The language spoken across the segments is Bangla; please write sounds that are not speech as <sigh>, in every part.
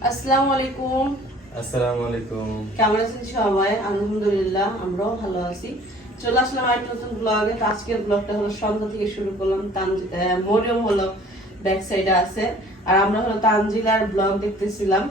আসসালামু আলাইকুম আসসালামু আলাইকুম কেমন আছেন সবাই? আলহামদুলিল্লাহ আমরাও ভালো আছি। চলে আসলাম একটা নতুন ব্লগে তো আজকের ব্লগটা হলো সন্ধ্যা থেকে শুরু করলাম। তানজি মরিয়ম হলো ব্যাক সাইডে আছে। আর আমরা হলো তানজিলার ব্লগ দেখতেছিলাম।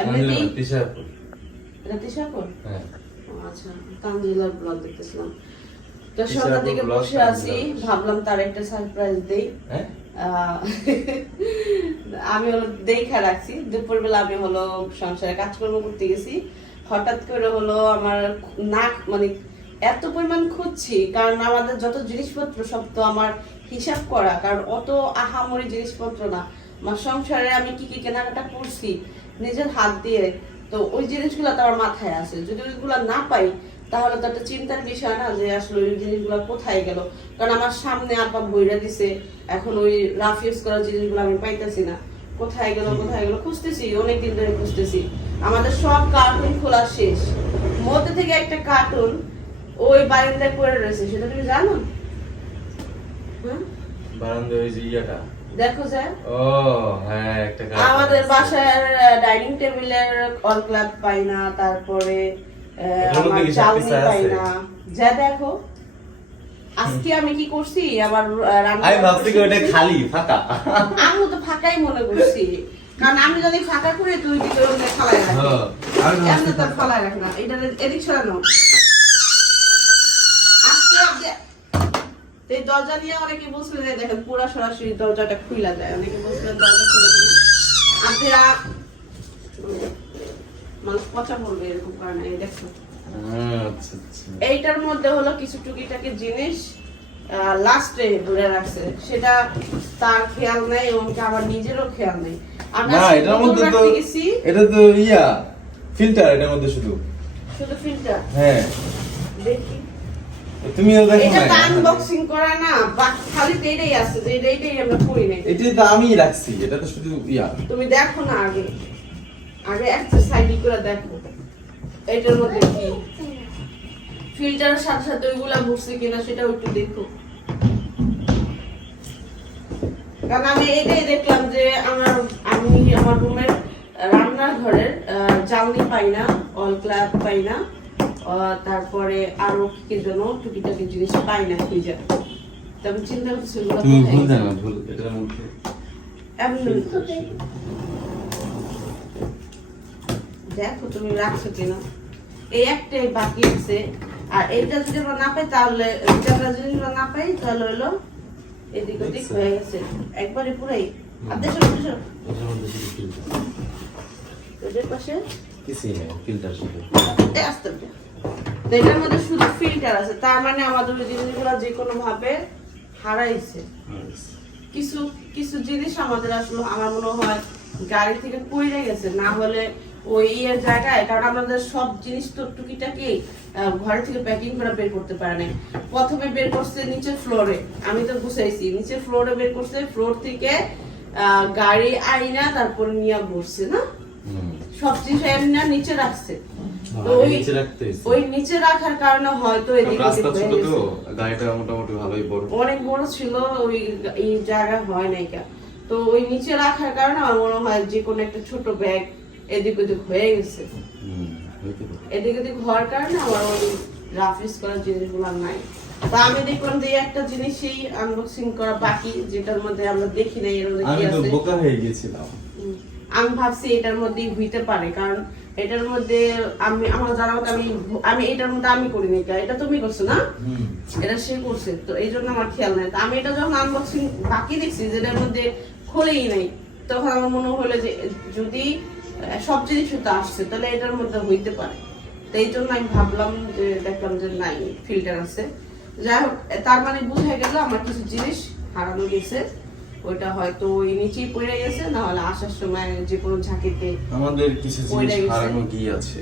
এমনিতেই এটা তিশাপুর? হ্যাঁ। আচ্ছা তানজিলার ব্লগ দেখতেছিলাম। তো সন্ধ্যা থেকে বসে আছি। ভাবলাম তার একটা সারপ্রাইজ দেই। হ্যাঁ? <laughs> আমি হলো দেখা রাখছি। দুপুরবেলা আমি হলো সংসারে কাজকর্ম করতে গেছি। হঠাৎ করে হলো আমার নাক মানে এত পরিমাণ খুঁজছি, কারণ আমাদের যত জিনিসপত্র সব তো আমার হিসাব করা, কারণ অত আহামরি জিনিসপত্র না। আমার সংসারে আমি কি কি কেনাকাটা করছি, নিজের হাত দিয়ে। তো ওই জিনিসগুলো তো আমার মাথায় আছে। যদি ওইগুলো না পাই, তাহলে তো একটা চিন্তার বিষয় না যে আসলে ওই জিনিসগুলো কোথায় গেল। কারণ আমার সামনে আপা বইরা দিছে, এখন ওই রাফ ইউজ করার জিনিসগুলো আমি পাইতেছি না। কোথায় গেল কোথায় গেল খুঁজতেছি অনেকদিন ধরে খুঁজতেছি। আমাদের সব কার্টুন খোলা শেষ। মধ্যে থেকে একটা কার্টুন ওই বারিন্দায় পড়ে রয়েছে সেটা তুমি জানো? হ্যাঁ? বারান্দা ওই যে ইয়াটা। দেখো যায় ও হ্যাঁ একটা আমাদের বাসার ডাইনিং টেবিলের অল ক্লাব পাই না তারপরে আমার চাউনি পাই না। যা দেখো। আজকে আমি কি করছি? রান্না আমি ভাবছি ওটা খালি ফাঁকা। আমি তো ফাঁকাই মনে করছি। কারণ আমি যদি ফাঁকা করে তুই কি তোর মধ্যে ফালাই রাখি হ্যাঁ, আমি তোর ফালাই রাখ না এটা এদিক সরানো আজকে আজকে- এই দরজা নিয়ে অনেকে বলছিল যে দেখেন পুরা সরাসরি দরজাটা খুইলা যায়। অনেকে বলছিল দরজা খুলে দিন আপনারা মানুষ পচা পড়বে এরকম কারণে এই আচ্ছা আচ্ছা। এইটার মধ্যে হলো কিছু টুকিটাকি জিনিস লাস্টে ধরে রাখছে। সেটা তার খেয়াল নেই এবং আমার নিজেরও খেয়াল নেই। না এটার মধ্যে তো এটা তো ইয়া ফিল্টার এটার মধ্যে শুধু। শুধু ফিল্টার হ্যাঁ। দেখি। তুমিও এটা আনবক্সিং করা না খালি তো এটাই আছে যে এটা- এটাই আমরা করি নাই। এটাই তো আমি রাখছি এটা তো শুধু ইয়া। তুমি দেখো না আগে। আগে একটা সাইড করে দেখো। এটার মধ্যে কি? ফিল্টারের সাথে সাথে ওইগুলা ভরছে কিনা সেটাও একটু দেখো। কারণ আমি এটাই দেখলাম যে আমার আমি আমার রুমের রান্নার ঘরের আহ, জ্বালনি পাই না অল ক্লাব পাই না তারপরে আরও কি কি যেন টুকিটাকি জিনিস পাই না তো আমি চিন্তা করছি ওগুলো তুমি কোথায় ভুল গেছে। জানো ভুল এটার মধ্যে এমনি দেখো তুমি রাখছো কিনা। এই একটাই বাকি আছে। আর এটা যদি আমরা না পাই তাহলে এটা আমরা যদি আমরা না পাই তাহলে হলো এদিক ওদিক হয়ে গেছে। একবারে পুরাই। আর দেশো দেশো শুধু ফিল্টার ওদের পাশে? কিছুই নেই ফিল্টার শুধু। এ, আস্তে আস্তে। তো এটার মধ্যে শুধু ফিল্টার আছে। তার মানে আমাদের ওই জিনিসগুলো যে কোনো ভাবে হারাইছে কিছু কিছু জিনিস আমাদের আসলে আমার মনে হয় গাড়ি থেকে পড়ে গেছে। না হলে ওই ইয়ের জায়গায় কারণ আমাদের সব জিনিস তো টুকিটাকি ঘরে থেকে প্যাকিং করে বের করতে পারে নাই। প্রথমে বের করছে নিচে ফ্লোরে আমি তো গুছাইছি। নিচে ফ্লোরে বের করছে ফ্লোর থেকে গাড়ি আইনা তারপর নিয়ে বসছে না? সব জিনিস এমনি নিচে রাখছে। ওই নিচে রাখতে ওই নিচে রাখার কারণে হয়তো হয়ে। গাড়িটা মোটামুটি ভালোই বড়। অনেক বড় ছিল ওই জায়গা হয় নাই তো ওই নিচে রাখার কারণে আমার মনে হয় যে কোনো একটা ছোট ব্যাগ এদিক ওদিক হয়ে গেছে। এদিক ওদিক হওয়ার কারণে আমার ওই রাফিস করার জিনিসগুলো নাই। তা আমি দেখলাম যে একটা জিনিসই আনবক্সিং করা বাকি যেটার মধ্যে আমরা দেখি নাই এর মধ্যে কি আমি তো বোকা হয়ে গেছিলাম। আমি ভাবছি এটার মধ্যেই হইতে পারে কারণ এটার মধ্যে আমি আমার জানা মতো আমি আমি এটার মধ্যে আমি করিনি এটা এটা তুমি করছ না? এটা সে করছে তো এই জন্য আমার খেয়াল নাই। তো আমি এটা যখন আনবক্সিং বাকি দেখছি যেটার মধ্যে খোলেই নাই তখন আমার মনে হলো যে যদি সব জিনিস তো আসছে তাহলে এটার মধ্যে হইতে পারে। তো এই জন্য আমি ভাবলাম যে দেখলাম যে নাই ফিল্টার আছে। যাই হোক তার মানে বুঝে গেল আমার কিছু জিনিস হারানো গেছে। ওইটা হয়তো ওই নিচেই পড়ে গেছে না হলে আসার সময় যে কোনো ঝাঁকিতে আমাদের কিছু জিনিস হারানো গিয়ে আছে।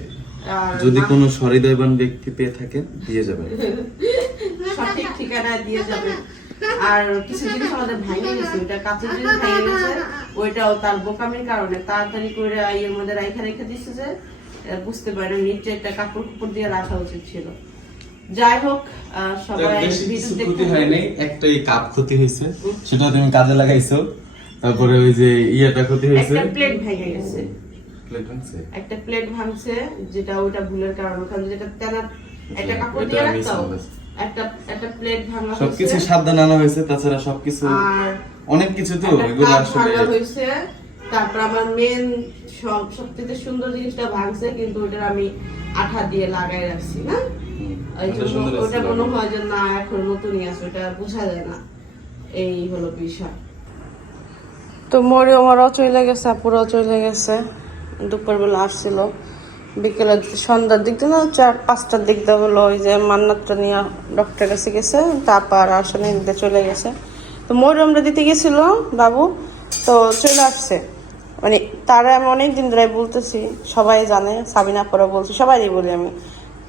আর যদি কোনো সহৃদয়বান ব্যক্তি পেয়ে থাকেন দিয়ে যাবেন। সঠিক ঠিকানায় দিয়ে যাবে আর কিছু জিনিস আমাদের ভেঙে গেছে ওইটা কাঁচের জিনিস ভেঙে গেছে। ওইটাও তার বোকামির কারণে তাড়াতাড়ি করে ইয়ের মধ্যে রাইখা রেখে দিচ্ছে যে বুঝতে পারে নিচে একটা কাপড় কুপড় দিয়ে রাখা উচিত ছিল। যাই হোক সবাই ক্ষতি হয় নাই একটাই কাপ ক্ষতি হয়েছে। সেটা তুমি কাজে লাগাইছো তারপরে ওই যে ইয়েটা ক্ষতি হয়েছে। একটা প্লেট ভেঙে গেছে। একটা প্লেট ভাঙছে যেটা ওইটা ভুলের কারণে। ওখানে যেটা তেনা একটা কাপড় দিয়ে রাখতাম। একটা একটা প্লেট ভাঙা সবকিছু সাবধান আনা হয়েছে তাছাড়া সবকিছু অনেক কিছু তো এগুলো আসলে হয়েছে। তারপর আমার মেন সব সবচেয়ে সুন্দর জিনিসটা ভাঙছে কিন্তু ওটা আমি আঠা দিয়ে লাগাই রাখছি না? এই ওটা। মনে হয় যে না এখন নতুনই আছে ওটা বোঝা যায় না। এই হলো বিষয়। তো মরে আমারও চলে গেছে আপুরাও চলে গেছে। দুপুরবেলা আসছিল। বিকেলের সন্ধ্যার দিক দিয়ে না, চার, পাঁচটার দিক দিয়ে হলো ওই যে মান্নাতটা নিয়ে ডক্টরের কাছে গেছে, তারপর আসনে দিতে চলে গেছে। তো মরে আমরা দিতে গেছিল, বাবু, তো চলে আসছে। মানে তারা আমি অনেক দিন ধরে বলতেছি, সবাই জানে, সাবিনা পরে বলছি সবাই বলি আমি,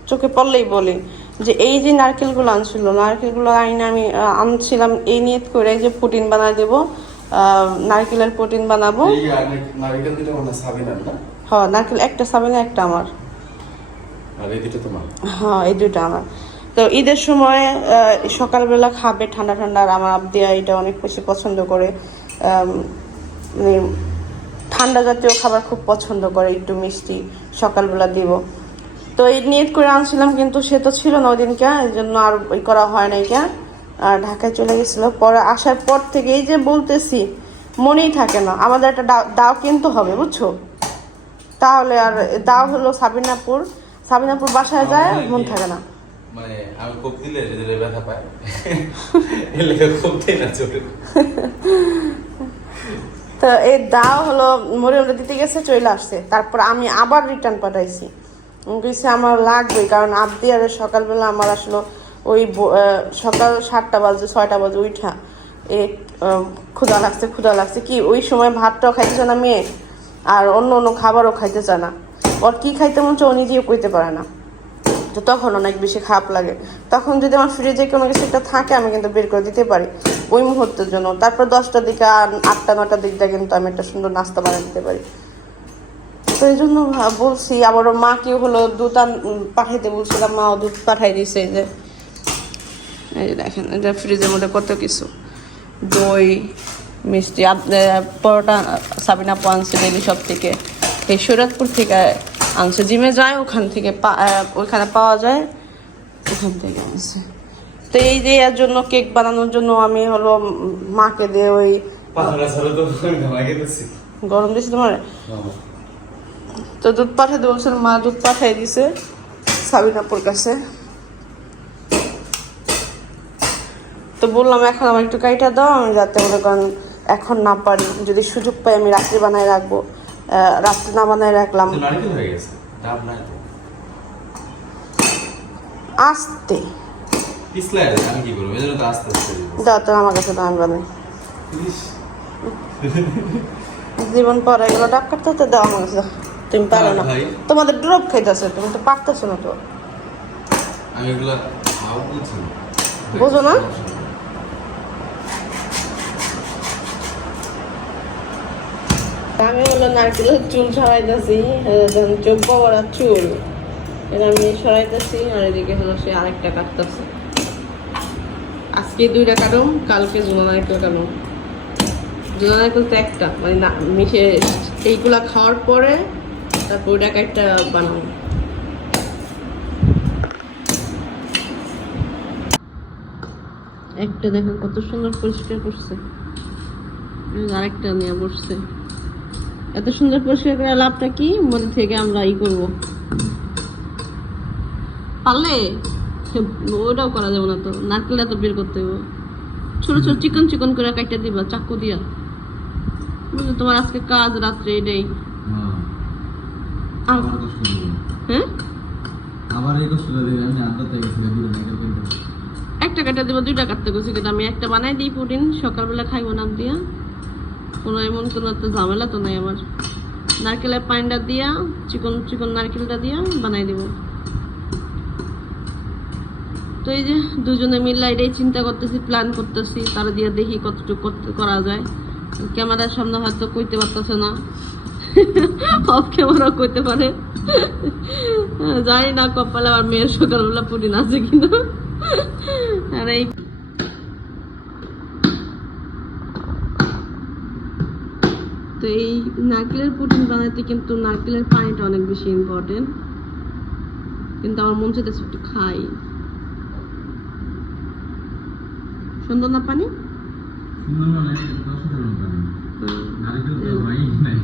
চোখে পড়লেই বলি, যে এই যে নারকেলগুলো আনছিল, নারকেলগুলো আইনে আমি আনছিলাম, এই নিয়ত করে যে পুটিন বানায় দেবো নারকেলের পুটিন বানাবো। হয় নারকেল একটা সাবিনা একটা আমার। আর এই দুটো তোমার? হ্যাঁ এই দুটো আমার। তো ঈদের সময় সকালবেলা খাবে ঠান্ডা ঠান্ডা আর আমার আবদিয়া এটা অনেক বেশি পছন্দ করে। মানে ঠান্ডা জাতীয় খাবার খুব পছন্দ করে একটু মিষ্টি সকালবেলা দিব। তো এই নিয়ত করে আনছিলাম কিন্তু সে তো ছিল না ওই দিনকে এই জন্য আর ওই করা হয় নাই কে। আর ঢাকায় চলে গেছিল। পরে আসার পর থেকে এই যে বলতেছি মনেই থাকে না। আমাদের একটা দাও কিনতে হবে বুঝছ? তাহলে আর দাও হলো সাবিনাপুর। সাবিনাপুর বাসায় যায় মন থাকে না। মানে আমি কোপ দিলে হৃদয়ে ব্যথা পায় এর লেগে কোপ দেই না চোখে তো এই দাও হলো মরিয়মটা দিতে গেছে চলে আসছে। তারপর আমি আবার রিটার্ন পাঠাইছি। গেছে আমার লাগবে কারণ আবদি আর সকালবেলা আমার আসলে ওই সকাল সাতটা বাজে ছয়টা বাজে উঠা এ ক্ষুধা লাগছে ক্ষুধা লাগছে। কি ওই সময় ভাতটাও খাইতে চায় না মেয়ে? আর অন্য অন্য খাবারও খাইতে চায় না। ওর কি খাইতে মন চায় ও নিজেও কইতে পারে না। তো তখন অনেক বেশি খারাপ লাগে। তখন যদি আমার ফ্রিজে কোনো কিছু একটা থাকে, আমি কিন্তু বের করে দিতে পারি। ওই মুহূর্তের জন্য। তারপর দশটার দিকে আর আটটা নটার দিকটা কিন্তু আমি একটা সুন্দর নাস্তা বানিয়ে দিতে পারি। তো এই জন্য বলছি, আবার মাকেও হলো দুধ পাঠাইতে বলছিলাম মাও দুধ পাঠাই দিছে এই যে। এই দেখেন এটা ফ্রিজের মধ্যে কত কিছু। দই মিষ্টি পরোটা সাবিনা আনছে ডেলি সব থেকে। এই শরীয়তপুর থেকে আনছে। জিমে যায় ওখান থেকে ওইখানে পাওয়া যায় ওখান থেকে আনছে। তো এই যে এর জন্য কেক বানানোর জন্য আমি হলো মাকে দিয়ে ওই গরম দিয়েছি তোমার? তো দুধ পাঠাতে বলছিল মা দুধ পাঠাই দিছে সাবিনাপুর কাছে। তো বললাম এখন আমার একটু কাইটা দাও আমি যাতে মনে করেন এখন না পারি যদি সুযোগ পাই আমি রাত্রি বানায় রাখব। রাত্রি না বানায় রাখলাম। তো তো আসতে। তো দাও তো আমার কাছে দাম বানাই। জীবন পরে এগুলো ডাক কাটতে হতে দাও আমার কাছে। তুমি পারো না। তোমাদের ড্রপ খাইতেছে তুমি তো পারতেছো না তো। আমি এগুলা বোঝো না? আমি হলো নারকেলের চুল সরাইতেছি চোখ বড় চুল। এটা আমি সরাইতেছি, আর এদিকে হলো সে আরেকটা কাটতেছে। আজকে দুইটা কাটুম, কালকে জোনা নারকেল কাটুম। জোনা নারকেল তো একটা মানে না, মিশে এইগুলা খাওয়ার পরে তারপর ওইটাকে একটা বানাবো। একটা দেখো কত সুন্দর পরিষ্কার করছে। আরেকটা নিয়ে বসছে। এত সুন্দর পরিষ্কার করে লাভটা কি? মধ্যে থেকে আমরা ই করব। পারলে ওটাও করা যাবে না তো। নারকেলটা তো বের করতে হবে ছোট ছোট চিকন চিকন করে কাটতে দিবা চাকু দিয়া। বুঝলে তোমার আজকে কাজ রাত্রে এটাই। হ্যাঁ। হ্যাঁ? এই কষ্টটা আমি গেছিলাম নারিকেল। একটা কাটা দিব দুইটা কাটতে গেছি কিন্তু আমি একটা বানাই দিই পুটিন সকালবেলা খাইবো নাম দিয়া। কোনো এমন কোনো একটা ঝামেলা তো নাই আমার। নারকেলের পানিটা দিয়া, চিকন চিকন নারকেলটা দিয়া বানাই দিব। তো এই যে দুজনে মিলে এটাই চিন্তা করতেছি প্ল্যান করতেছি, তারা দিয়ে দেখি কতটুকু করতে, করা যায়। ক্যামেরার সামনে হয়তো কইতে পারতেছে না। অফ ক্যামেরা কইতে পারে। জানি না কপালে আমার মেয়ের সকালবেলা পুডিন আছে কিনা। আর এই তো এই নারকেলের পুডিং বানাতে কিন্তু নারকেলের পানিটা অনেক বেশি ইম্পর্টেন্ট কিন্তু আমার মন চাইতেছে একটু খাই। সুন্দর না পানি। নাই।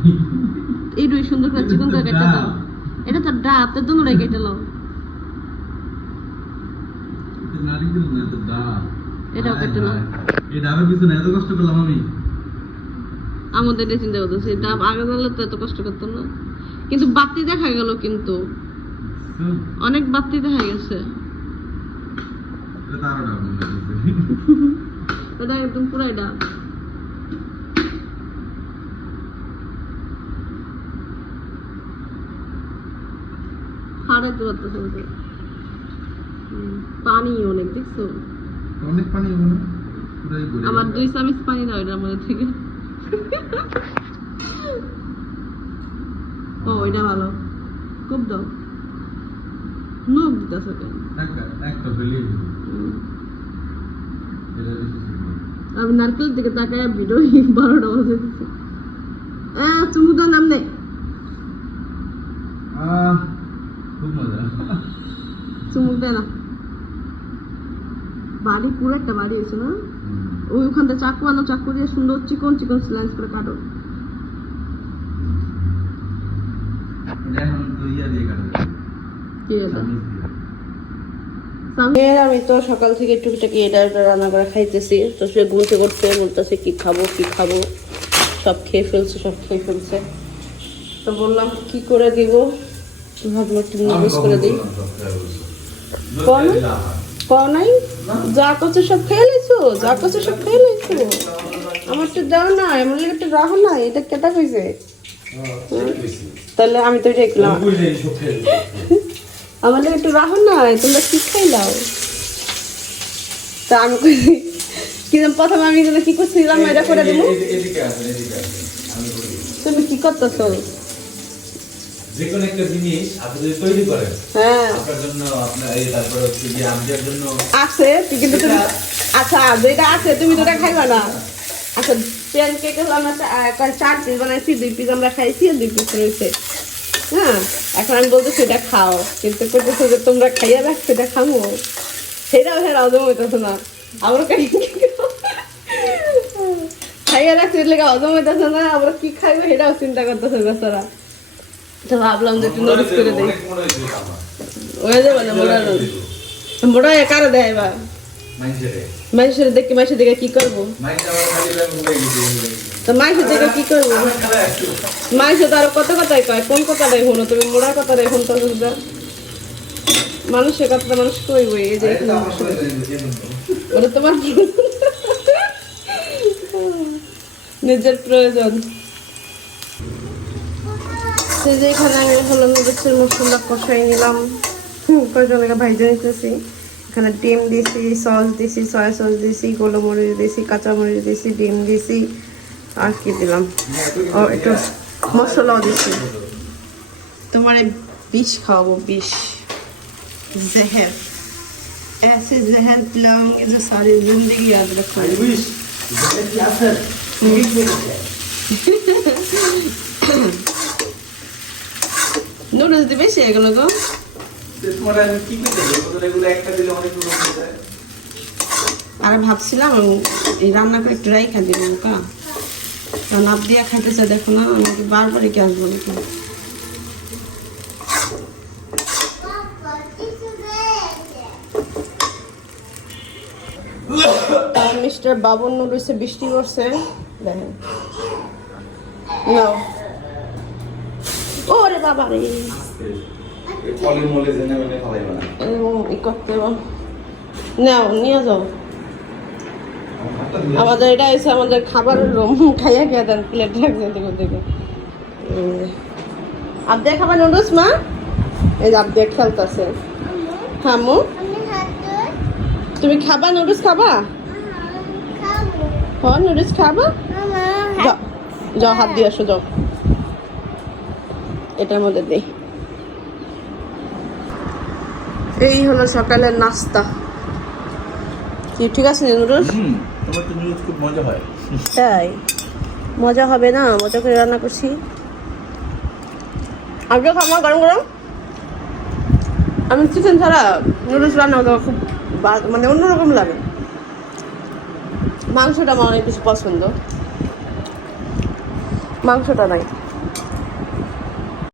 এইটুই সুন্দর করে চিকন করে কেটে দাও। এটা তো ডাব তো দুনুরাই কেটে লাও। এটাও কেটে নাও এই ডাবের পিছনে এত কষ্ট করলাম আমি। আমাদের এটা চিন্তা করতেছি। ডাব আগে জানলে তো এত কষ্ট করতাম না। কিন্তু বাতি দেখা গেল কিন্তু। অনেক বাতি দেখা গেছে। এটা একদম পুরাই ডাব হারাইতে পারতেছে না পানি অনেক দেখছ? অনেক পানি আমার দুই চামচ পানি দাও এটার মধ্যে থেকে। ও এটা ভালো। খুব দাও। নখ দিতেছে কেন? একটা একটা ফেলিয়ে দিল হুম। এটা বেশি সুন্দর। আমি নারকেল দিকে তাকায় ভিডিও বারোটা বাজে দিচ্ছে আহ চুমু দাও নাম নেই আহ খুব মজা। চুমুক দেয় না। বাড়ি পুরো একটা বাড়ি আছে না? হুম। ওই ওখানটা চাকু আনো চাকু দিয়ে সুন্দর চিকন চিকন স্লাইস করে কাটো। আমি তো সকাল থেকে টুকটাকি এটা রান্না করে খাইতেছি। তো সে ঘুমতে করতে বলতেছে কি খাব কি খাব? সব খেয়ে ফেলছে সব খেয়ে ফেলছে। তো বললাম কি করে দিব? তো ভাবলাম একটু নুডলস করে দিই? পাও নাই? যা করছে সব খেয়ে লাইছো যা করছে সব খেয়ে লাইছো আমার তো দাও না এমন একটু রাখো না এটা কেটা কইছে? তাহলে আমি তো এটা খেলাম। আমার লাগে একটু রাখো না তোমরা কি খাইলাও তা আমি কইছি কিন্তু প্রথমে আমি কি করছিলাম, এটা করে দেবো। তুমি কি করতেছো? যে কোনো একটা জিনিস আপনি যদি তৈরি করেন হ্যাঁ। আপনার জন্য আপনার এই তারপরে হচ্ছে যে আমাদের জন্য আছে কিন্তু তুমি আচ্ছা যেটা আছে তুমি তো ওটা খাইবা না। আচ্ছা প্যান কেক আমরা চা- চার পিস বানাইছি দুই পিস আমরা খাইছি আর দুই পিস রয়েছে। হ্যাঁ এখন আমি বলতেছি এটা খাও কিন্তু করতেছো যে তোমরা খাইয়া রাখ সেটা খামো। সেটাও সেটা হজম হইতেছে না। আবার খাই খাইয়া রাখছি লেগে হজম হইতেছে না আবার কি খাইবো সেটাও চিন্তা করতেছে বেচারা। তো ভাবলাম যে একটু নোটিস করে দিই। হয়ে যাবে না মোড়া মোড়া কারও দেয় বা মানুষের দেখে মানুষের দেখে কি করব? তো মানুষের দেখে কি করব? মানুষ তো আরও কত কথাই কয় কোন কথাটাই হলো তুমি মোড়ার কথাটাই এখন তো বুঝবা মানুষের কথাটা মানুষ কইব এই যে ওটা তোমার <laughs> নিজের প্রয়োজন। সেই যে এখানে আমি হলো নুডলসের মশলা কষাই নিলাম হুম কয়েকজনকে ভাইজে নিতেছি এখানে ডিম দিয়েছি সস দিয়েছি সয়া সস দিয়েছি গোলমরিচ দিয়েছি কাঁচামরিচ দিয়েছি ডিম দিয়েছি আর কি দিলাম ও একটু মশলাও দিয়েছি তোমার এই বিষ খাওয়াবো বিষ জেহের ऐसे जहर पिलाऊंगे जो सारी जिंदगी याद रखोगे উইশ এটা কি আছে নুডলস দিবে সে এগুলো যায়। আর ভাবছিলাম এই রান্না করে একটু রাইখা দিব কা কারণ আপ দিয়া খাইতেছে দেখো না আমাকে বারবার কি আসব নাকি? মিস্টার বাবন নুডলসে বৃষ্টি করছে দেখেন। নাও। ওরে বাবা রে। নাও নিয়ে যাও। আমাদের এটা হচ্ছে আমাদের খাবারের রুম। খাইয়া খেয়ে দেন প্লেট দেখো দেখো আবদে খাবার নুডলস মা? এই যে আবদে খেলতেছে। হামু তুমি খাবা নুডলস খাবা? হ নুডলস খাবা। যাও হাত দিয়ে আসো যাও এটার মধ্যে দেই। এই হলো সকালের নাস্তা। কি ঠিক আছে নুডলস হুম তোমার তো নিউজ খুব মজা হয়। তাই। মজা হবে না? মজা করে রান্না করছি। আজকে খামা গরম গরম। আমি চিকেন ছাড়া নুডলস রান্না করতে আমার খুব বা- মানে অন্যরকম লাগে। মাংসটা আমার অনেক বেশি পছন্দ। মাংসটা নাই।